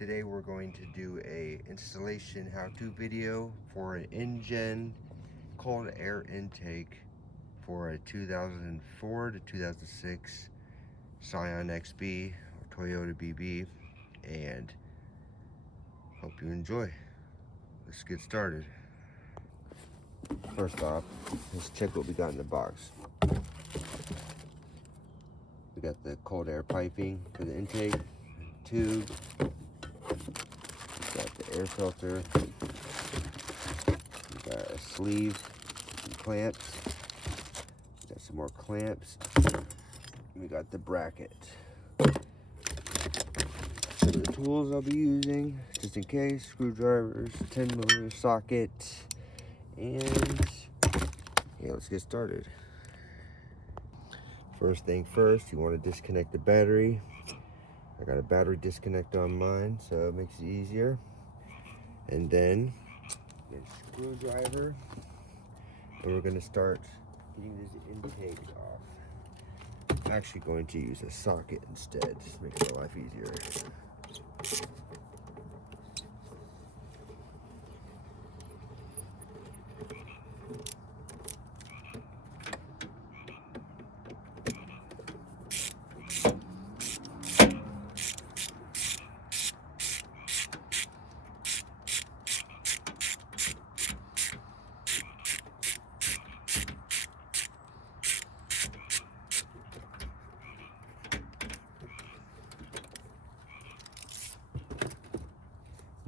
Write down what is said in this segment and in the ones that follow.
Today we're going to do a installation how-to video for an INJEN cold air intake for a 2004 to 2006 Scion XB or Toyota BB, and hope you enjoy. Let's get started. First off, let's check what we got in the box. We got the cold air piping for the intake, tube, got the air filter, we got a sleeve, some clamps, we got some more clamps, and we got the bracket. Some of the tools I'll be using, just in case: screwdrivers, 10mm socket, and yeah, let's get started. First thing first, you want to disconnect the battery. I got a battery disconnect on mine, so it makes it easier. And then a screwdriver, and we're going to start getting this intake off. I'm actually going to use a socket instead, just to make my life easier.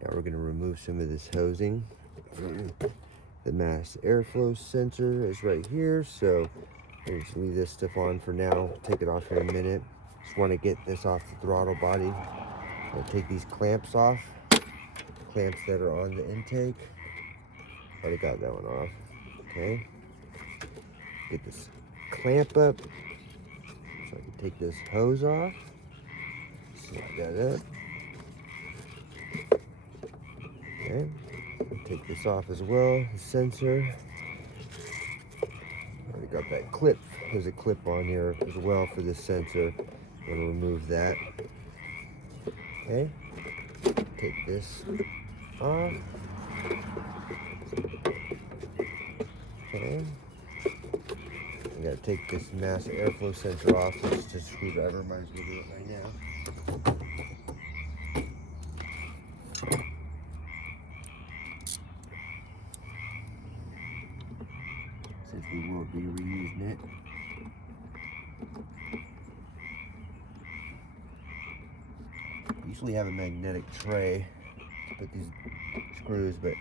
Now we're going to remove some of this hosing. The mass airflow sensor is right here, so we'll just leave this stuff on for now. Take it off here in a minute. Just want to get this off the throttle body. I'll take these clamps off. Clamps that are on the intake. Already got that one off. Okay. Get this clamp up so I can take this hose off. Slide that up. Okay. Take this off as well. The sensor. Already got that clip. There's a clip on here as well for this sensor. I'm going to remove that. Okay. Take this off. Okay. I gotta take this mass airflow sensor off. It's just a screwdriver. Might as well do it right now. Since we will be reusing it. I usually have a magnetic tray to put these screws, but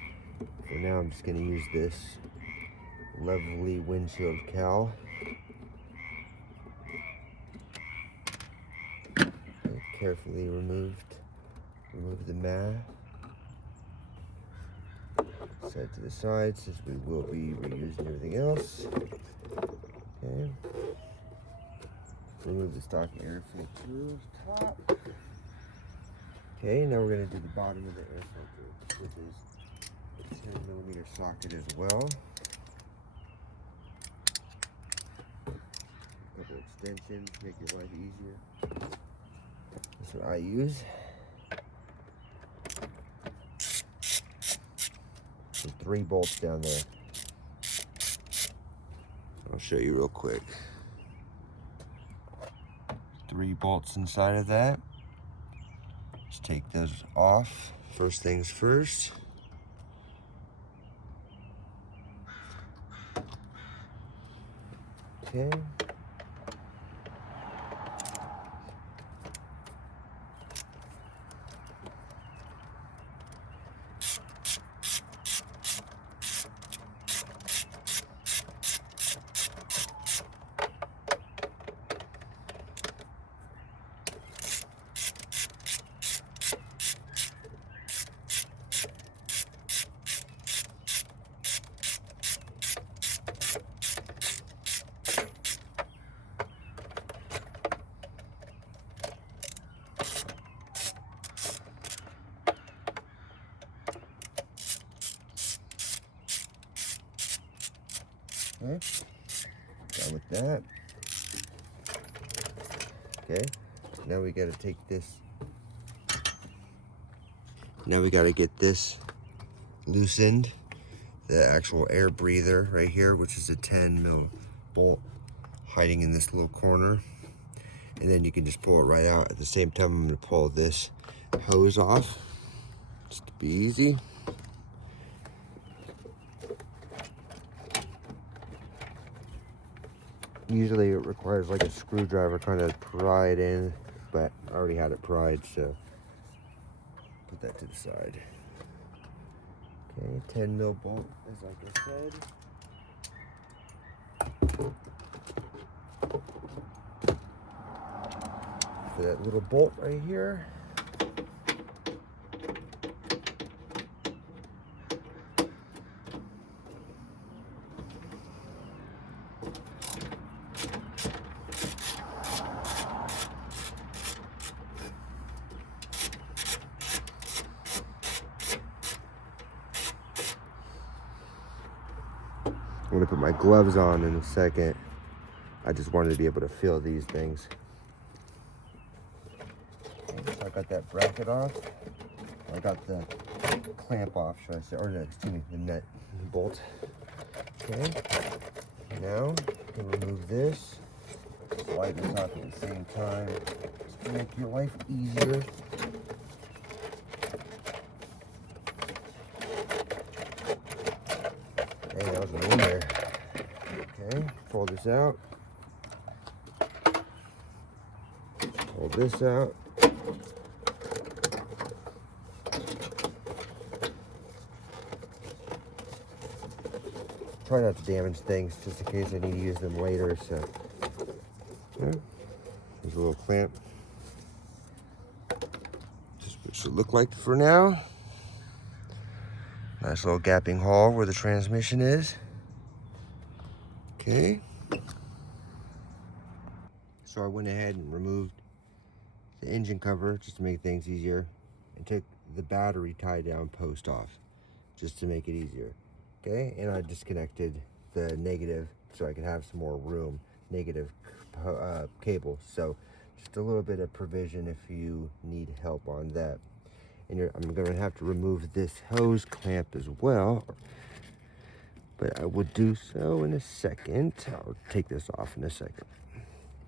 for now I'm just going to use this lovely windshield cowl. Okay, carefully remove the mat. Set it to the side since we will be reusing everything else. Okay. Remove the stock air filter top. Okay, now we're going to do the bottom of the air filter, which is a 10mm socket as well. A couple extensions, make your life easier. That's what I use. And 3 bolts down there. I'll show you real quick. 3 bolts inside of that. Just take those off. First things first. Okay. Okay, done with that. Okay, now we got to take this Now we got to get this loosened. The actual air breather right here, which is a 10 mil bolt hiding in this little corner. And then you can just pull it right out. At the same time, I'm going to pull this hose off, just to be easy. Usually it requires like a screwdriver kind of pry it in, but I already had it pried, so put that to the side. Okay, 10 mil bolt, as like I said. For that little bolt right here. I'm gonna put my gloves on in a second. I just wanted to be able to feel these things. Okay, so I got that bracket off. I got the clamp off, should I say, or no, excuse me, the nut, the bolt. Okay, now I'm gonna remove this, slide this off at the same time, just to make your life easier. Hey, that was an in there. Okay, pull this out. Pull this out. Try not to damage things just in case I need to use them later, so. Okay. There's a little clamp. Just what it should look like for now. Nice little gapping hole where the transmission is. Okay. So I went ahead and removed the engine cover just to make things easier, and took the battery tie down post off just to make it easier. Okay, and I disconnected the negative so I could have some more room, negative cable. So just a little bit of provision if you need help on that. And I'm going to have to remove this hose clamp as well, but I will do so in a second. I'll take this off in a second.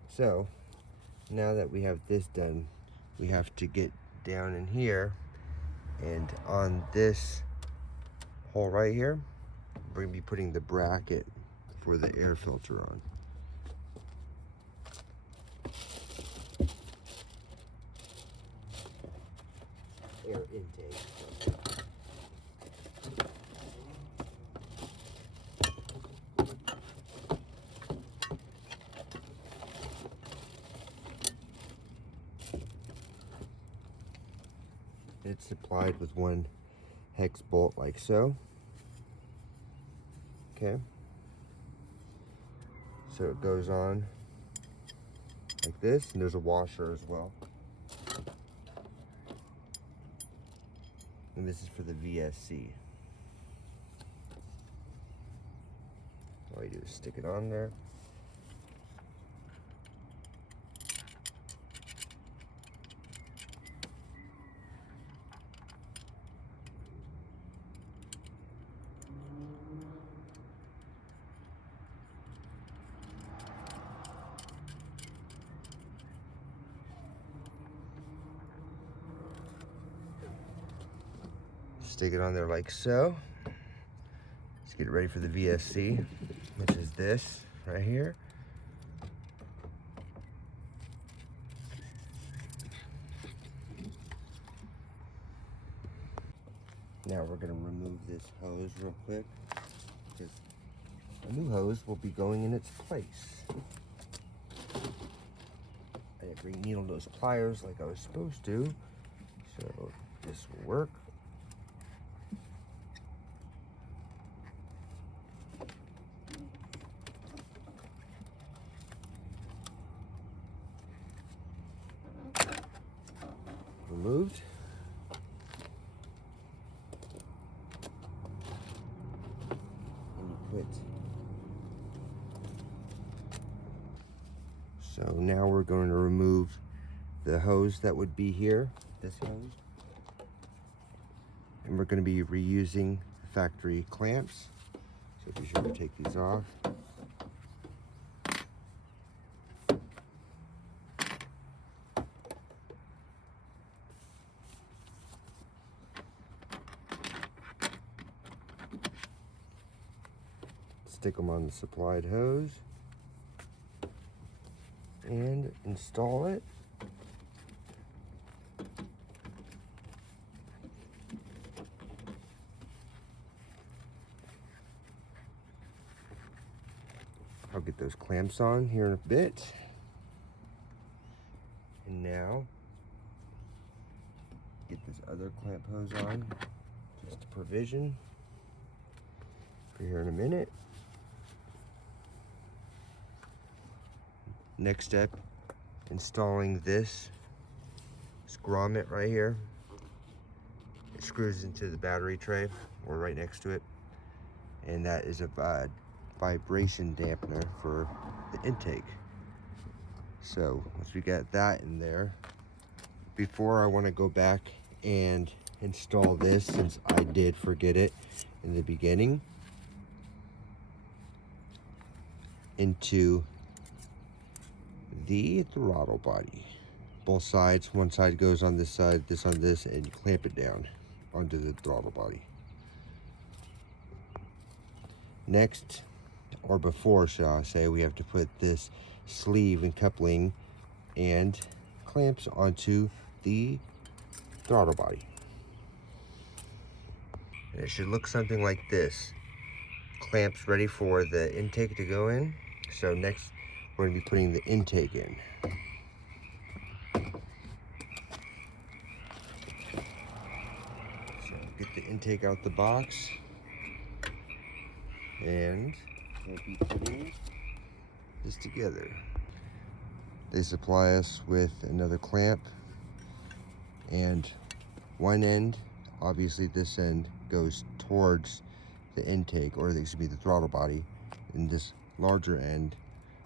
So now that we have this done, we have to get down in here, and on this hole right here, we're going to be putting the bracket for the air filter on. Air intake. It's supplied with one hex bolt like so. Okay. So it goes on like this, and there's a washer as well. And this is for the VSC. All you do is stick it on there. Stick it on there like so. Let's get it ready for the VSC, which is this right here. Now we're going to remove this hose real quick, because a new hose will be going in its place. I didn't bring needle nose pliers like I was supposed to, so this will work. Removed. And you quit. So now we're going to remove the hose that would be here, this hose. and we're going to be reusing factory clamps. So be sure to take these off. Stick them on the supplied hose and install it. I'll get those clamps on here in a bit. And now, get this other clamp hose on, just a provision for here in a minute. Next step, installing this grommet right here. It screws into the battery tray, or right next to it. And that is a vibration dampener for the intake. So once we get that in there, before I want to go back and install this, since I did forget it in the beginning, into the throttle body. Both sides, one side goes on this side, this on this, and you clamp it down onto the throttle body. Next, or before shall I say, we have to put this sleeve and coupling and clamps onto the throttle body. And it should look something like this. Clamps ready for the intake to go in. So next, we're going to be putting the intake in. So get the intake out the box, and we'll be putting this together. They supply us with another clamp, and one end, obviously this end, goes towards the intake, or it should be the throttle body, and this larger end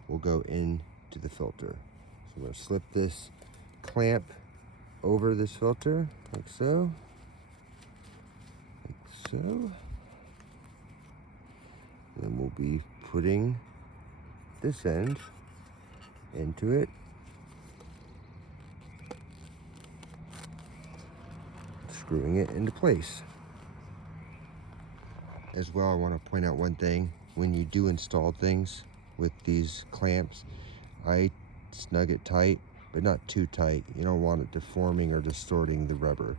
will go into the filter. So I'm going to slip this clamp over this filter, like so. Like so. Then we'll be putting this end into it. Screwing it into place. As well, I want to point out one thing. When you do install things with these clamps, I snug it tight, but not too tight. You don't want it deforming or distorting the rubber.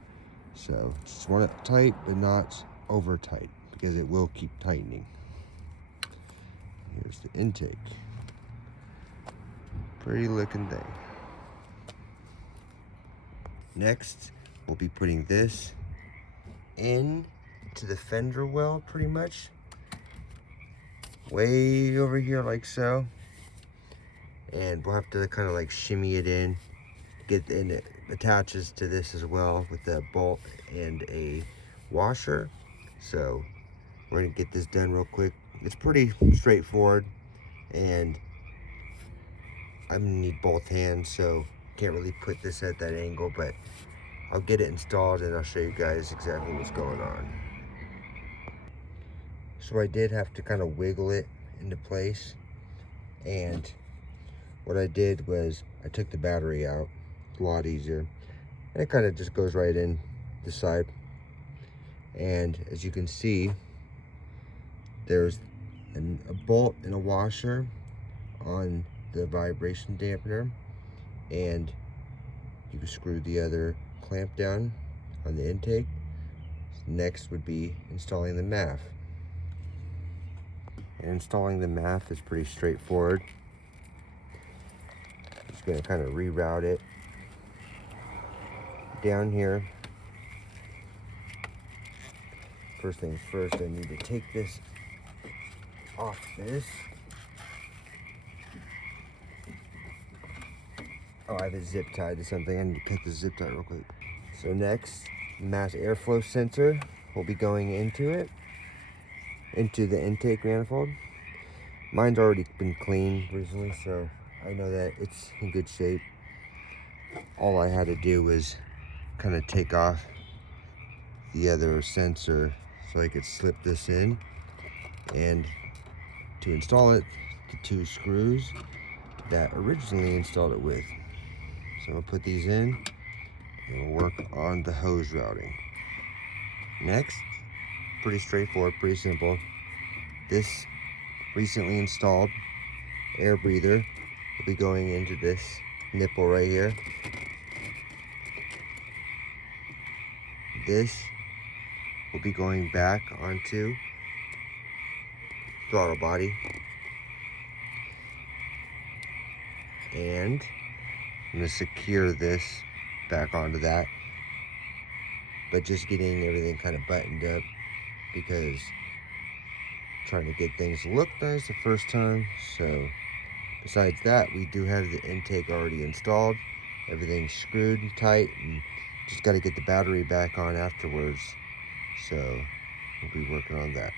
So just want it tight, but not over tight, because it will keep tightening. Here's the intake. Pretty looking thing. Next, we'll be putting this in to the fender well, pretty much. Way over here, like so. And we'll have to kind of like shimmy it in. And it attaches to this as well with a bolt and a washer. So we're gonna get this done real quick. It's pretty straightforward, and I'm gonna need both hands, so can't really put this at that angle, but I'll get it installed and I'll show you guys exactly what's going on. So I did have to kind of wiggle it into place, and what I did was I took the battery out. It's a lot easier, and it kind of just goes right in the side. And as you can see, there's a bolt and a washer on the vibration dampener, and you can screw the other clamp down on the intake. Next would be installing the MAF. And installing the MAF is pretty straightforward. Just going to kind of reroute it down here. First things first, I need to take this off this. Oh, I have a zip tied to something. I need to cut the zip tie real quick. So next, mass airflow sensor will be going into it, into the intake manifold. Mine's already been cleaned recently, so I know that it's in good shape. All I had to do was kind of take off the other sensor so I could slip this in. And to install it, the 2 screws that originally installed it with. So I'm gonna put these in and we'll work on the hose routing. Next, pretty straightforward, pretty simple. This recently installed air breather will be going into this nipple right here. This will be going back onto throttle body. And I'm going to secure this back onto that. But just getting everything kind of buttoned up because trying to get things to look nice the first time. So besides that, we do have the intake already installed. Everything's screwed tight and just got to get the battery back on afterwards. So we'll be working on that.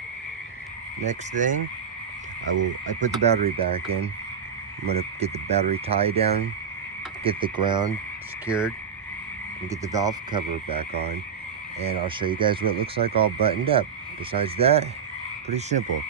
Next thing, I put the battery back in. I'm gonna get the battery tie down, get the ground secured, and get the valve cover back on. And I'll show you guys what it looks like all buttoned up. Besides that, pretty simple.